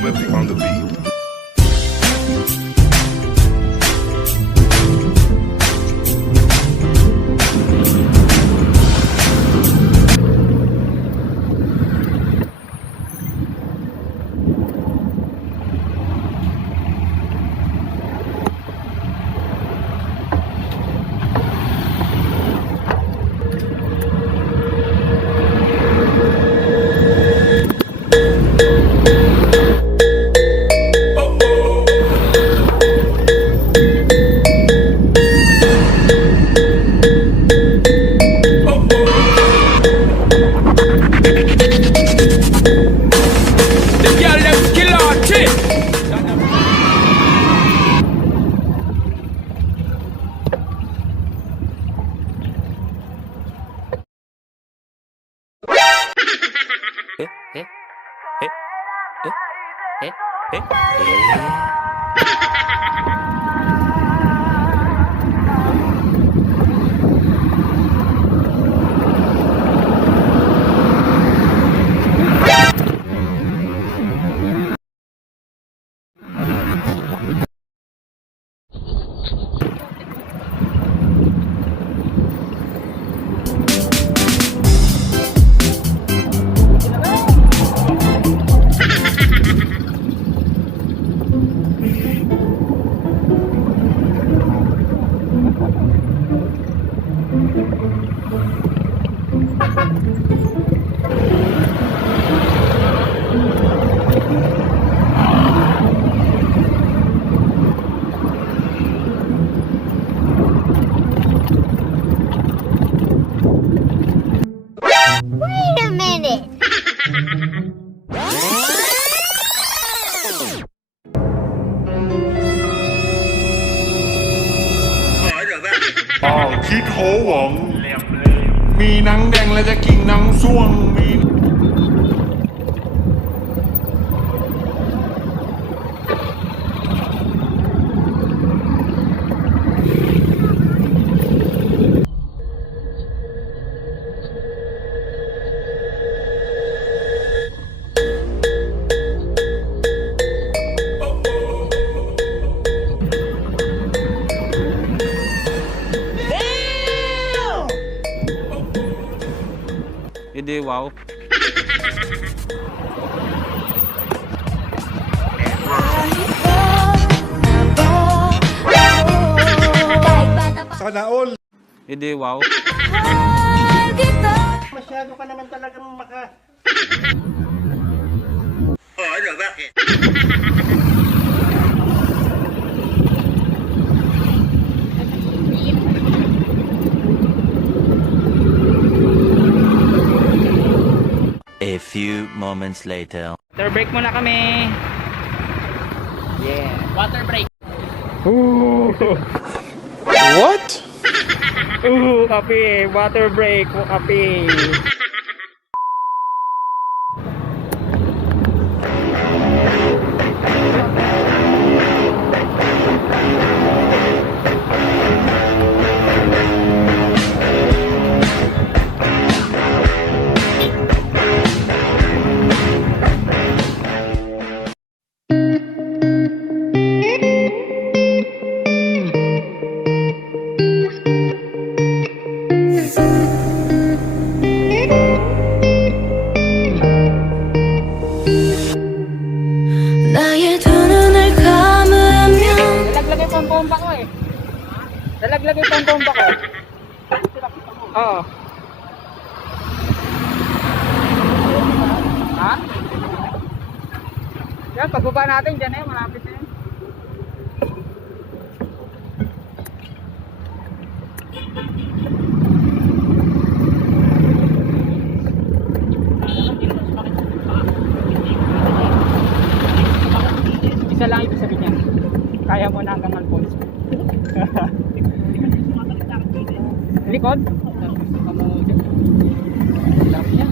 Sumemplang on the beat. Wait a minute. Ờ, khít hố quậnมีหนังแดงแล้วจะกินหนังส้วงมี Hindi, wow. Sana all. Hindi, wow. Masyado ka naman talagang maka... Bakit? A few moments later. Water break muna kami. Yeah. Water break. What? Kape. Water break. Kape. Pompa ko eh. Nalaglag yung pompa ko. Oo. Ha? Yan, pagbaba natin dyan eh, malapit na yun. Isa lang ibig sabihin niya. Kaya mo na hanggang Alfonso. Likod? Laki niya.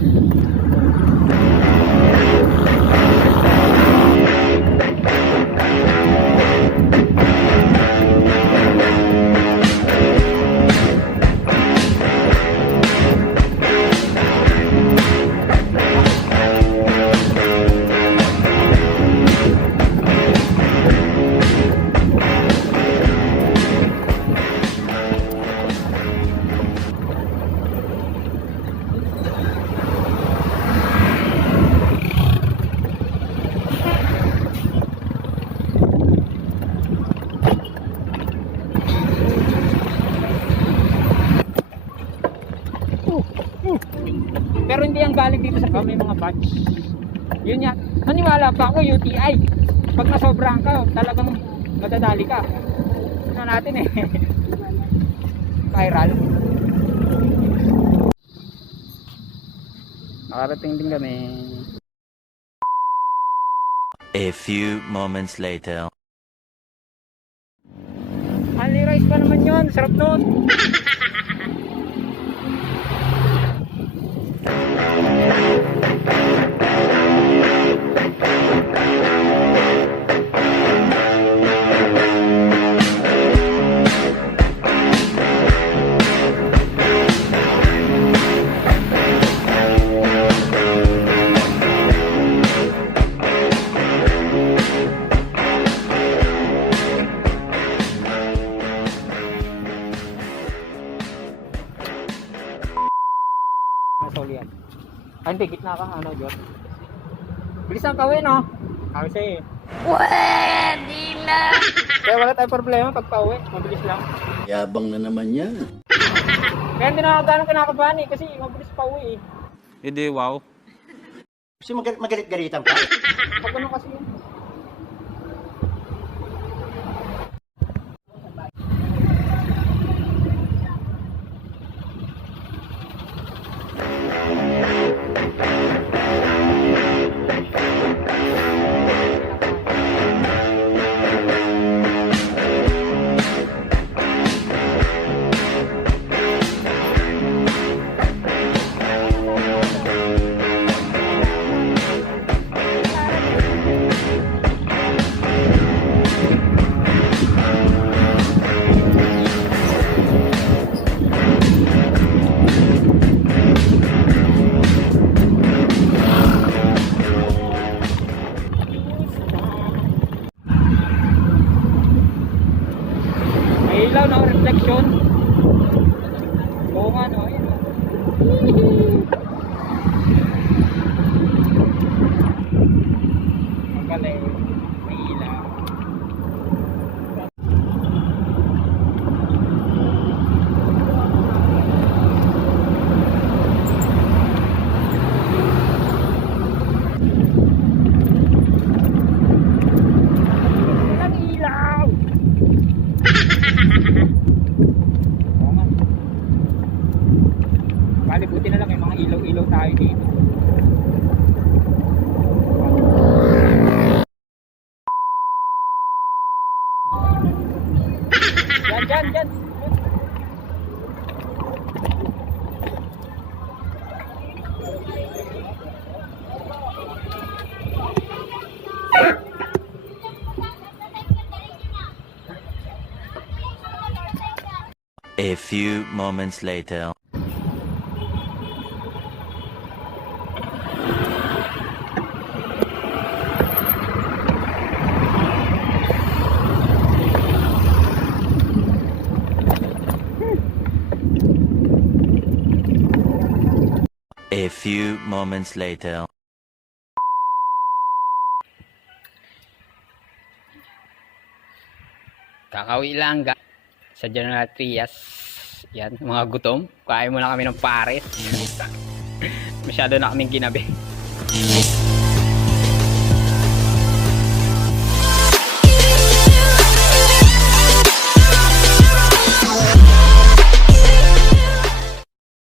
may mga batch. Yun yan. Maniwala pa ako, UTI. Pag nasobrahan ka, talagang madadali ka. Ano natin eh. Viral. Nakarating din kami. A few moments later. Only rice pa naman yun. Sarap nun. Nasol yan. Ay, hindi, gitna ka, ano, Diyos. Bilis ang kawin, no? Kasi, Pwede na. kaya wala tayong problema pag pauwi. Mabilis lang. Yabang na naman yan. Kaya hindi na ako ganong kinakabahan eh, kasi mabilis pauwi eh. Hindi, wow. Kasi magalit-galitan pa. Pag ano kasi yun. May ilaw na reflection. Oo nga no, ayun. Magaling. May ilaw. Walang ilaw. Oo nga. Bali, buti na lang may mga ilaw-ilaw tayo dito. Dyan. A few moments later. A few moments later. Kakawi lang sa General Trias. Yan, mga gutom. Kain muna kami ng pares. Masyado na kaming ginabi.